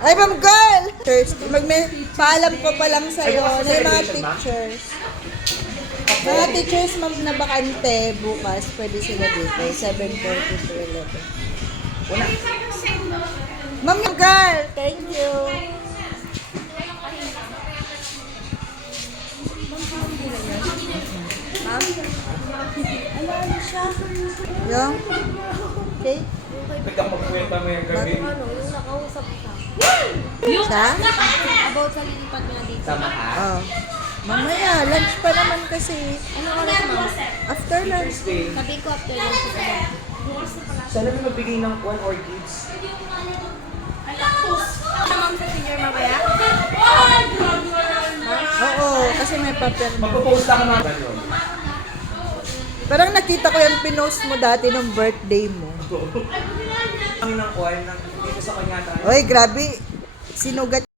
Ay, ma'am girl! Paalam ko pa lang sa'yo na yung mga teachers. Mga teachers, ma'am, na bakante bukas, pwede sila dito, 7:30 to 11. Ma'am girl, thank you. Ma'am? Ano siya? Yung? Okay? Nagkapagkwenta mo yung gabi. Ano, yung nakausap siya. Siya? About sa lilipat niya dito. Samahan. Oh. Mamaya, lunch pa naman kasi. Ano oras mo? After lunch. Sabi ko after lunch ko sa bahay. Sana may magbigay ng 1 or gifts. Sa ma'am sa senior mamaya? Oo, kasi may papel. Magpo-post ako ng Parang nakita ko yung pinost mo dati nung birthday mo. Ang ng coin ng dito sa kanya. Oy, grabe. Sinugat